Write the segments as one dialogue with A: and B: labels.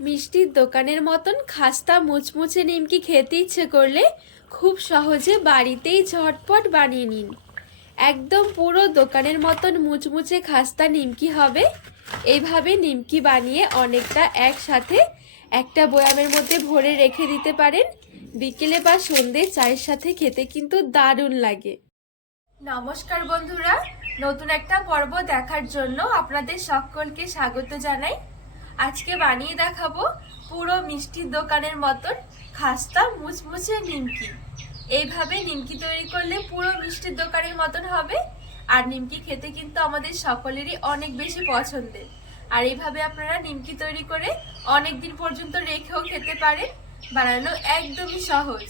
A: মিষ্টির দোকানের মতন খাস্তা মুচমুচে নিমকি খেতে ইচ্ছে করলে খুব সহজে বাড়িতেই ঝটপট বানিয়ে নিন। একদম পুরো দোকানের মতন মুচমুচে খাস্তা নিমকি হবে। এইভাবে নিমকি বানিয়ে অনেকটা একসাথে একটা বয়ামের মধ্যে ভরে রেখে দিতে পারেন। বিকেলে বা সন্ধে চায়ের সাথে খেতে কিন্তু দারুণ লাগে। নমস্কার বন্ধুরা, নতুন একটা পর্ব দেখার জন্য আপনাদের সকলকে স্বাগত জানাই। আজকে বানিয়ে দেখাবো পুরো মিষ্টির দোকানের মতন খাস্তা মুচমুচে নিমকি। এইভাবে নিমকি তৈরি করলে পুরো মিষ্টির দোকানের মতন হবে। আর নিমকি খেতে কিন্তু আমাদের সকলেরই অনেক বেশি পছন্দের। আর এইভাবে আপনারা নিমকি তৈরি করে অনেক দিন পর্যন্ত রেখেও খেতে পারেন। বানানো একদমই সহজ।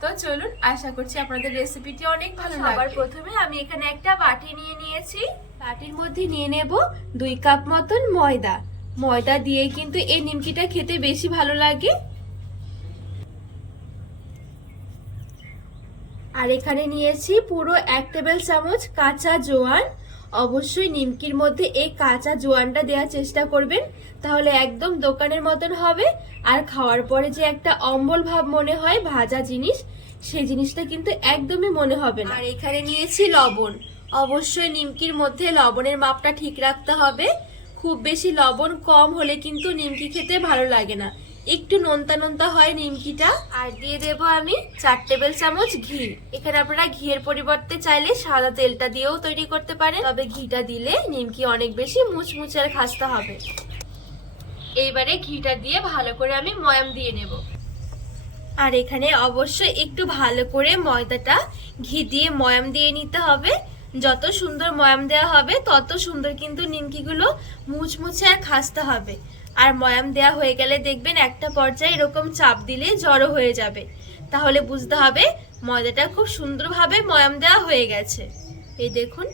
A: তো চলুন আশা করছি আপনাদের রেসিপিটি অনেক ভালো লাগবে। প্রথমে আমি এখানে একটা বাটি নিয়ে নিয়েছি। বাটির মধ্যে নিয়ে নেব দুই কাপ মতন ময়দা। ময়দা দিয়ে কিন্তু এই নিমকিটা খেতে বেশি ভালো লাগে। আর এখানে নিয়েছি পুরো এক টেবিল চামচ কাঁচা জোয়ান। অবশ্যই নিমকির মধ্যে এই কাঁচা জোয়ানটা দেওয়ার চেষ্টা করবেন, তাহলে একদম দোকানের মতন হবে। আর খাওয়ার পরে যে একটা অম্বল ভাব মনে হয় ভাজা জিনিস, সেই জিনিসটা কিন্তু একদমই মনে হবে না। আর এখানে নিয়েছি লবণ। অবশ্যই নিমকির মধ্যে লবণের মাপটা ঠিক রাখতে হবে। খুব বেশি লবণ কম হলে কিন্তু নিমকি খেতে ভালো লাগে না। একটু নোনতা নোনতা হয় নিমকিটা। আর দিয়ে দেব আমি চার টেবিল চামচ ঘি। এখানে আপনারা ঘিয়ের পরিবর্তে চাইলে সাদা তেলটা দিয়েও তৈরি করতে পারেন। তবে ঘিটা দিলে নিমকি অনেক বেশি মুচমুচে আর খাস্তা হবে। এইবারে ঘিটা দিয়ে ভালো করে আমি ময়াম দিয়ে নেব। আর এখানে অবশ্যই একটু ভালো করে ময়দাটা ঘি দিয়ে ময়াম দিয়ে নিতে হবে। যত সুন্দর ময়াম দেওয়া হবে, তত সুন্দর কিন্তু নিমকিগুলো মুচমুচে আর খাস্তা হবে। আর ময়াম দেওয়া হয়ে গেলে দেখবেন একটা পর্যায়ে এরকম চাপ দিলে জড়ো হয়ে যাবে। তাহলে বুঝতে হবে ময়দাটা খুব সুন্দরভাবে ময়াম দেওয়া হয়ে গেছে। এই দেখুন।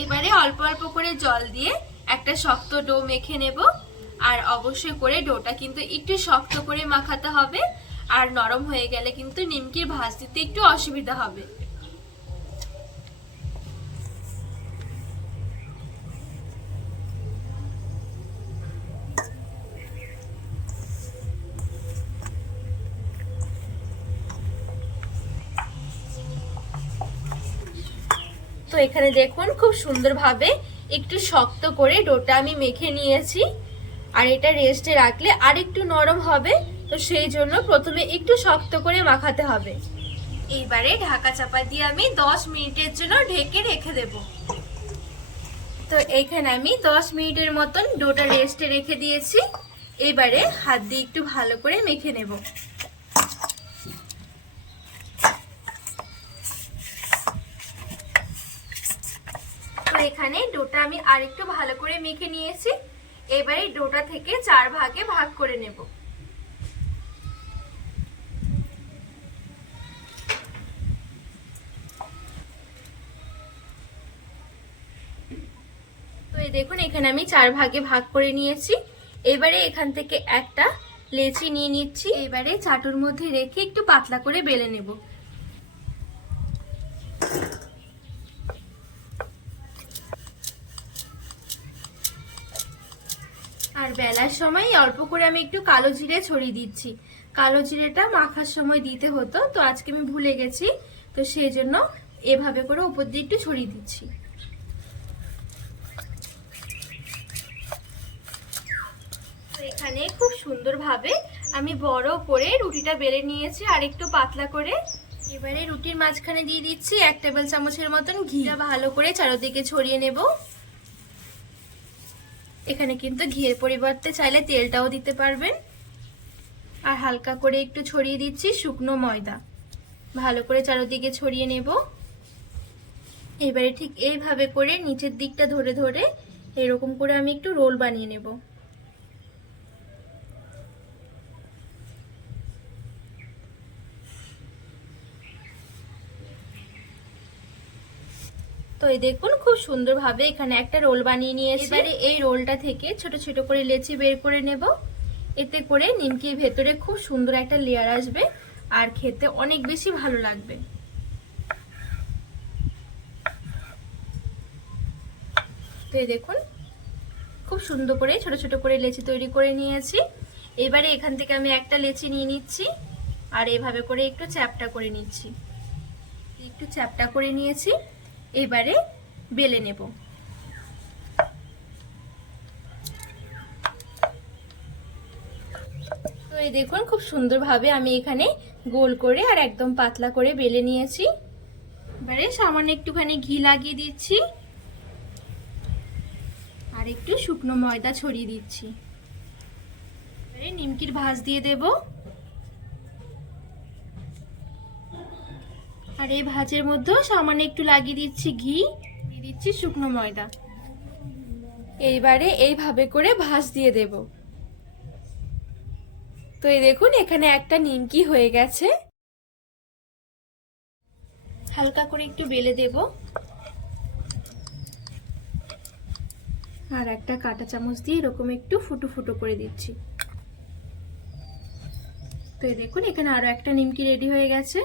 A: এবারে অল্প অল্প করে জল দিয়ে একটা শক্ত ডো মেখে নেব। আর অবশ্যই করে ডোটা কিন্তু একটু শক্ত করে মাখাতে হবে। আর নরম হয়ে গেলে কিন্তু নিমকির ভাজ দিতে একটু অসুবিধা হবে। তো এখানে দেখুন, খুব সুন্দরভাবে একটু শক্ত করে ডোটা আমি মেখে নিয়েছি। আর এটা রেস্টে রাখলে আর একটু নরম হবে। তো সেই জন্য প্রথমে একটু শক্ত করে মাখাতে হবে। এইবারে ঢাকা চাপা দিয়ে আমি 10 মিনিটের জন্য ঢেকে রেখে দেব। তো এখানে আমি 10 মিনিটের মতন ডোটা রেস্টে রেখে দিয়েছি। এবারে হাত দিয়ে একটু ভালো করে মেখে নেব। এখানে ডোটা আমি আরেকটু ভালো করে মেখে নিয়েছি। এবারে ডোটা থেকে চার ভাগে ভাগ করে নেব। দেখুন, এখানে আমি চার ভাগে ভাগ করে নিয়েছি। এবারে এখান থেকে একটা লেচি নিয়ে নিচ্ছি। এবারে চাটুর মধ্যে রেখে একটু পাতলা করে বেলে নেব। আর বেলার সময় অল্প করে আমি একটু কালো জিরে ছড়িয়ে দিচ্ছি। কালো জিরেটা মাখার সময় দিতে হতো, তো আজকে আমি ভুলে গেছি, তো সেই জন্য এভাবে করে উপর দিয়ে একটু ছড়িয়ে দিচ্ছি তো এখানে খুব সুন্দরভাবে আমি বড় করে রুটিটা বেলে নিয়েছি, আর একটু পাতলা করে। এবারে রুটির মাঝখানে দিয়ে দিচ্ছি এক টেবিল চামচের মতন ঘিটা ভালো করে চারোদিকে ছড়িয়ে নেব। এখানে কিন্তু ঘিয়ের পরিবর্তে চাইলে তেলটাও দিতে পারবেন। আর হালকা করে একটু ছড়িয়ে দিচ্ছি শুকনো ময়দা। ভালো করে চারোদিকে ছড়িয়ে নেব। এবারে ঠিক এইভাবে করে নিচের দিকটা ধরে ধরে এরকম করে আমি একটু রোল বানিয়ে নেব। তো এই দেখুন, খুব সুন্দরভাবে এখানে একটা রোল বানিয়ে নিয়েছি। এবারে এই রোলটা থেকে ছোট ছোট করে লেচি বের করে নেব। এতে করে নিমকির ভেতরে খুব সুন্দর একটা লেয়ার আসবে আর খেতে অনেক বেশি ভালো লাগবে। তো এই দেখুন,
B: খুব সুন্দর করে ছোট ছোট করে লেচি তৈরি করে নিয়েছি। এবারে এখান থেকে আমি একটা লেচি নিয়ে নিচ্ছি আর এভাবে করে একটু চ্যাপটা করে নিচ্ছি। একটু চ্যাপটা করে নিয়েছি। এবারে বেলে নেব। তো এই দেখুন, খুব সুন্দরভাবে আমি এখানে গোল করে আর একদম পাতলা করে বেলে নিয়েছি। এবারে সামান্য একটুখানি ঘি লাগিয়ে দিচ্ছি। আর একটু শুকনো ময়দা ছড়িয়ে দিচ্ছি। নিমকির ভাঁজ দিয়ে দেব। আর এই ভাজের মধ্যেও সামান্য একটু লাগিয়ে দিচ্ছি ঘি, দিয়ে দিচ্ছি শুকনো ময়দা। এইবারে এইভাবে করে ভাজ দিয়ে দেব। তো এই দেখুন, এখানে একটা নিমকি হয়ে গেছে। হালকা করে একটু বেলে দেব। আর একটা কাঁটা চামচ দিয়ে এরকম একটু ফুটো ফুটো করে দিচ্ছি। তো দেখুন, এখানে আরও একটা নিমকি রেডি হয়ে গেছে।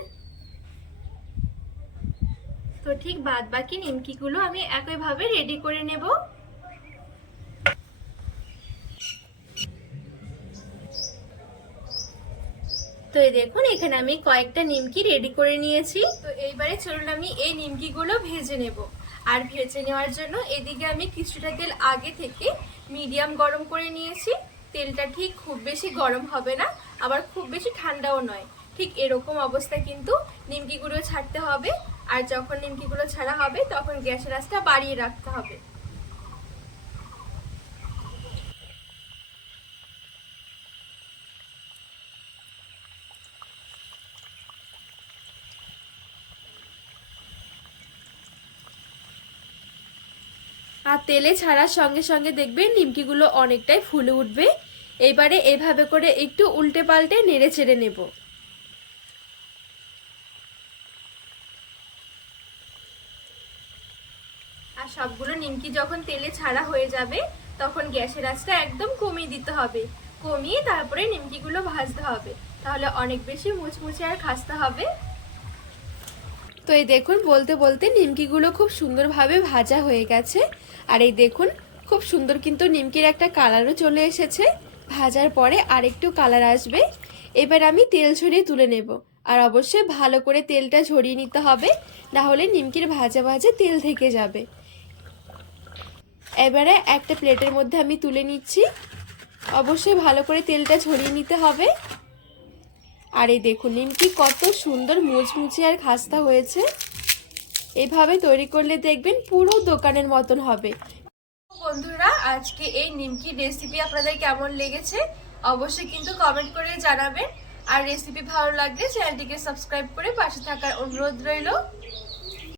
B: তো ঠিক বাদ বাকি নিমকিগুলো আমি একইভাবে রেডি করে নেব। তো এই দেখুন, এখানে আমি কয়েকটা নিমকি রেডি করে নিয়েছি। তো এইবারে চলুন আমি এই নিমকিগুলো ভেজে নেব। আর ভেজে নেওয়ার জন্য এদিকে আমি কিছুটা তেল আগে থেকে মিডিয়াম গরম করে নিয়েছি। তেলটা ঠিক খুব বেশি গরম হবে না, আবার খুব বেশি ঠান্ডাও নয়। ঠিক এরকম অবস্থা কিন্তু নিমকিগুলো ছাড়তে হবে। আর যখন নিমকিগুলো ছাড়া হবে, তখন গ্যাসের আঁচটা বাড়িয়ে রাখতে হবে। আর তেলে ছাড়ার সঙ্গে সঙ্গে দেখবেন নিমকিগুলো অনেকটাই ফুলে উঠবে। এবারে এভাবে করে একটু উল্টে পাল্টে নেড়ে ছেড়ে নেব। আর সবগুলো নিমকি যখন তেলে ছাড়া হয়ে যাবে, তখন গ্যাসের আঁচটা একদম কমিয়ে দিতে হবে। কমিয়ে তারপরে নিমকিগুলো ভাজতে হবে। তাহলে অনেক বেশি মুচমুচে আর খাসতে হবে। তো এই দেখুন, বলতে বলতে নিমকিগুলো খুব সুন্দরভাবে ভাজা হয়ে গেছে। আর এই দেখুন, খুব সুন্দর কিন্তু নিমকির একটা কালারও চলে এসেছে। ভাজার পরে আরেকটু কালার আসবে। এবার আমি তেল ছড়িয়ে তুলে নেব। আর অবশ্যই ভালো করে তেলটা ঝরিয়ে নিতে হবে না হলে নিমকির ভাজা ভাজা তেল থেকে যাবে। এবারে একটা প্লেটের মধ্যে আমি তুলে নিচ্ছি। অবশ্যই ভালো করে তেলটা ঝরিয়ে নিতে হবে। আর এই দেখুন, নিমকি কত সুন্দর মুচমুচে আর খাস্তা হয়েছে। এভাবে তৈরি করলে দেখবেন পুরো দোকানের মতন হবে। বন্ধুরা, আজকে এই নিমকি রেসিপি আপনাদের কেমন লেগেছে অবশ্যই কিন্তু কমেন্ট করে জানাবেন। আর রেসিপি ভালো লাগলে চ্যানেলটিকে সাবস্ক্রাইব করে পাশে থাকার অনুরোধ রইল।